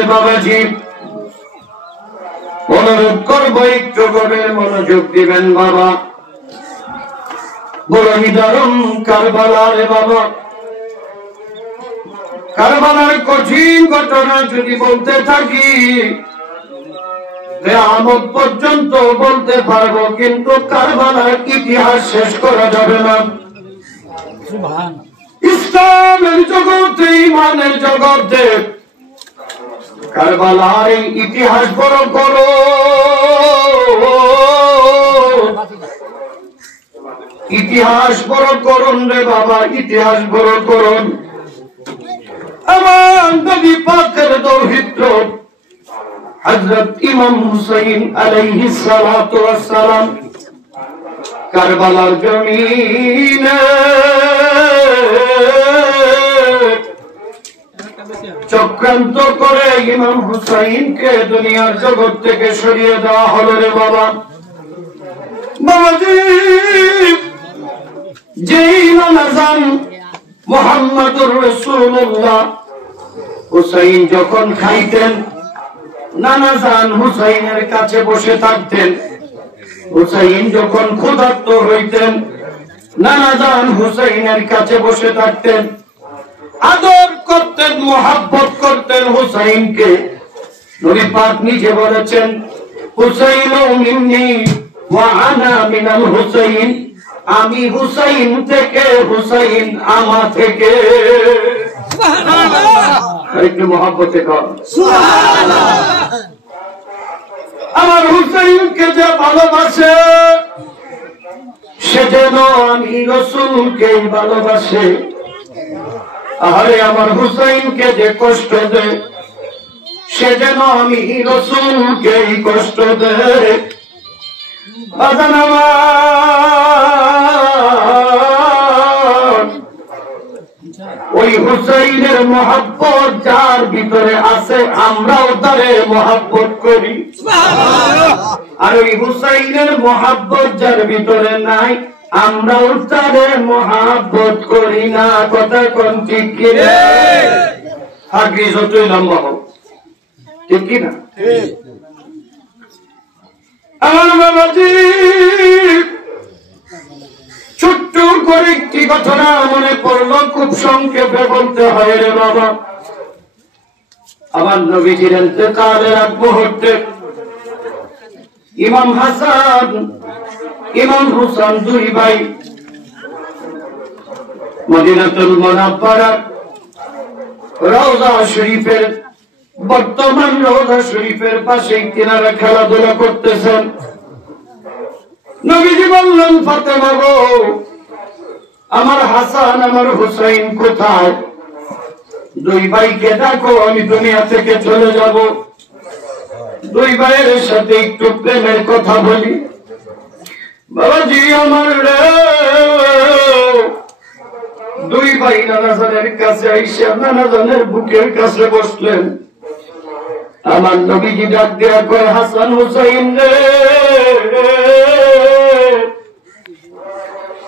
রে বাবাজি, অনুরোধ করবো একটু করে মনোযোগ দিবেন বাবা। বড় নিদারুণ কারবালা রে বাবা, কারবালার কঠিন ঘটনা যদি বলতে থাকি কিয়ামত পর্যন্ত বলতে পারবো, কিন্তু কারবালার ইতিহাস শেষ করা যাবে না। ইসলামের জগতে, ইমানের জগতে কারবালার এই ইতিহাস বড় করো, ইতিহাস বড় করুন রে বাবা, ইতিহাস বড় করুন। আমার নবী পাকের দৌহিত্র হযরত ইমাম হুসাইন আলাইহিস সালাতু ওয়াস সালাম কারবালার জমিনে চক্রান্ত করে ইমাম হুসাইনকে দুনিয়ার জগৎ থেকে সরিয়ে দেওয়া হলো রে বাবা। বাবাজি, যেই নানাজান মুহাম্মদুর রাসূলুল্লাহ হুসাইন যখন খাইতেন, নানাজান হুসাইনের কাছে বসে থাকতেন। হুসাইন যখন ক্ষুধার্ত হইতেন, নানাজান হুসাইনের কাছে বসে থাকতেন, আদর করতেন, মোহাব্বত করতেন হুসাইনকে। নবী পাক নিজে বলেছেন, হুসাইনু মিন্নি ওয়া আনা মিনাল হুসাইন, আমি হুসাইন থেকে, হুসাইন আমা থেকে। সুবহানাল্লাহ, একটু মোহাব্বতে কর সুবহানাল্লাহ। আমার হুসাইনকে যে ভালোবাসে, সে যেন আমি রাসূলকে ভালোবাসে। আরে আমার হুসাইনকে যে কষ্ট দেয়, সে যেন আমি রাসূলকে কষ্ট দেয়। বাজান আমার, ওই হুসাইনের মহব্বত যার ভিতরে আছে, আমরাও তারে মহব্বত করি। আর ওই হুসাইনের মহব্বত যার ভিতরে নাই, আমরাও তারে মহব্বত করি না। কথা কোন ঠিক কিনা? আগে যতই লম্বা হোক, ঠিক কিনা? আমার বাবাজি, ছোট্ট করে একটি ঘটনা মনে পড়লো, খুব সংক্ষেপে বলতে হয় রে বাবা। আমার নবীজির ইন্তেকালের আগ মুহূর্তে ইমাম হাসান, ইমাম হুসাইন দুই ভাই মদিনাতুল মুনাওয়ারা রওজা শরীফের, বর্তমান রওজা শরীফের পাশেই কিনারা খেলাধুলা করতেছেন। নবীজি বললেন, ফাতেমা গো, আমার হাসান আমার হুসাইন কোথায়? দুই ভাইকে ডাকো, আমি দুনিয়া থেকে চলে যাব, দুই ভাইয়ের সাথে একটু প্রেমের কথা বলি। বাবাজি আমার রে, দুই ভাই নানাজানের কাছে আইসা নানাজানের বুকের কাছে বসলেন। আমার নবীজি ডাক দেয়া কয়, হাসান হুসাইন রে,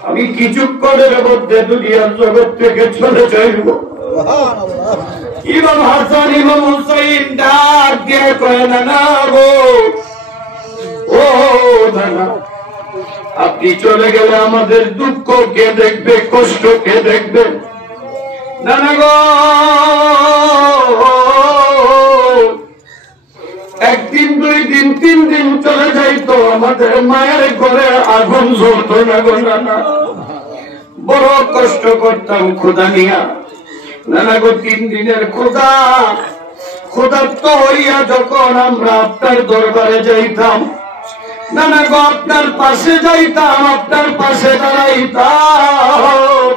আমি কিছুক্ষণের মধ্যে দুনিয়ার জগৎ থেকে চলে যাইব। ইমাম হাসান ইমাম হুসাইন ডাক দিয়ে কয়, নানা গো, ও নানা, আপনি চলে গেলে আমাদের দুঃখ কে দেখবে, কষ্ট কে দেখবে? নানা গো, একদিন, দুই দিন, তিন দিন চলে যাইতো, আমাদের মায়ের ঘরে আগুন জ্বলতো না গো নানা, বড় কষ্ট করতাম ক্ষুধা নিয়া। নানা গো, 3 দিনের ক্ষুধা, ক্ষুধার্ত হইয়া যখন আমরা আপনার দরবারে যাইতাম, নানা গো, আপনার পাশে যাইতাম, আপনার পাশে দাঁড়াইতাম,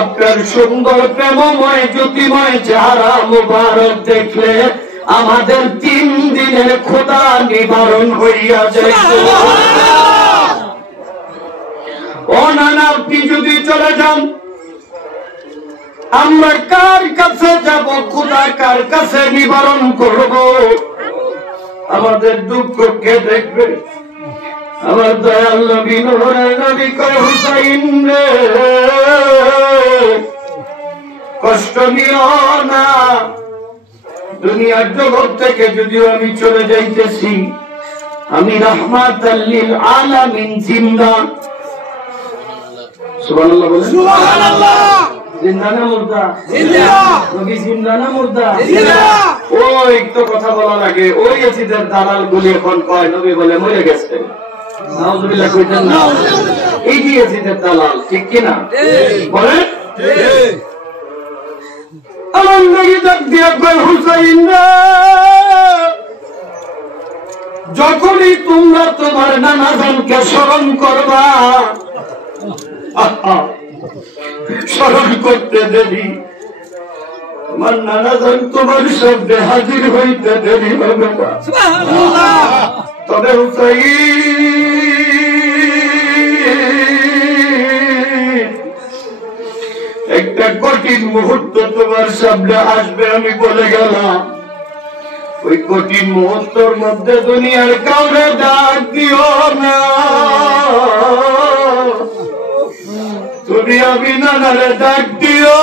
আপনার সুন্দর প্রেমময় জ্যোতিময় চেহারা মুবারক দেখলে আমাদের 3 দিনের ক্ষুধা নিবারণ হইয়া যাইত। ও নানা, আপনি যদি চলে যান, আমরা কার কাছে যাব? ক্ষুধা কার কাছে নিবারণ করব? আমাদের দুঃখ কে দেখবে? আমার দয়াল নবী নূরের নবী কয়, হুসাইন রে, কষ্ট নিও না, দুনিয়ার জগৎ থেকে যদিও আমি চলে যাইতেছি, আমি রাহমাতাল লিল আলামিন জিন্দা। সুবহানাল্লাহ বলেন। সুবহানাল্লাহ। জিন্দা না মুর্দা? জিন্দা। নবী জিন্দা না মুর্দা? জিন্দা। ওই তো কথা বলা লাগে, ওই ইয়াজিদের দালাল গুলি এখন কয় নবী বলে মরে গেছে। নাউজুবিল্লাহ কইতেন না? এই যে ইয়াজিদের দালাল, ঠিক কি না? বলেন ঠিক। আমার নবী ডাক দিয়া কয় হুসাইন রে, যখনই তোমরা তোমার নানাজানকে স্মরণ করবা, স্মরণ করতে দেরি, তোমার নানাজান তোমার শব্দে হাজির হইতে দেরি হবে না। তবে হুসাইন, একটা কঠিন মুহূর্ত তোমার সামনে আসবে, আমি বলে গেলাম। ওই কঠিন মুহূর্তের মধ্যে দুনিয়ার কাউরে ডাক দিও না, তুমি আমি নানারে ডাক দিও।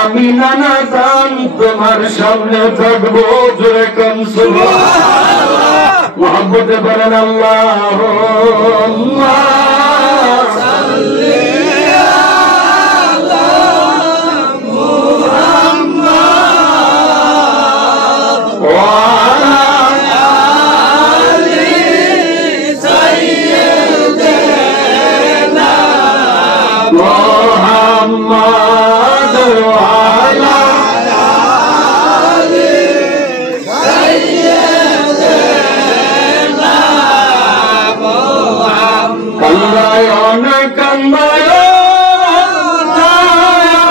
আমি নানা জান তোমার সামনে থাকবো, জোরে কান সুবহানাল্লাহ। মুহাব্বতে বলেন আল্লাহুম্মা সাল্লি আলা মুহাম্মাদ ওয়া আলা আলি সাইয়্যিদিনা মুহাম্মাদ ওয়া আলা আলি সাইয়্যিদিনা মুহাম্মাদ। কান্দায়ন কান্দায়ন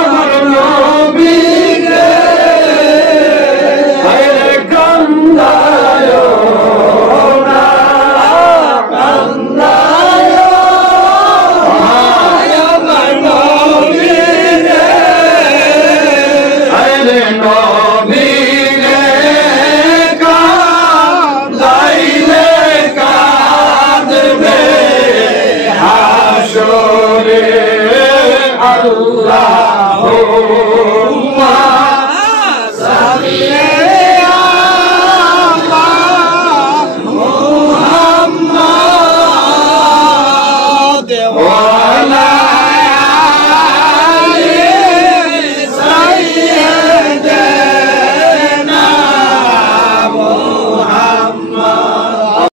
আমার নবীকে, হায়রে কান্দায়ন কান্দায়ন আমার নবীকে, হায়রে নবীকে কান্দাইলে কাঁদবে হাসরে। আল্লাহুম্মা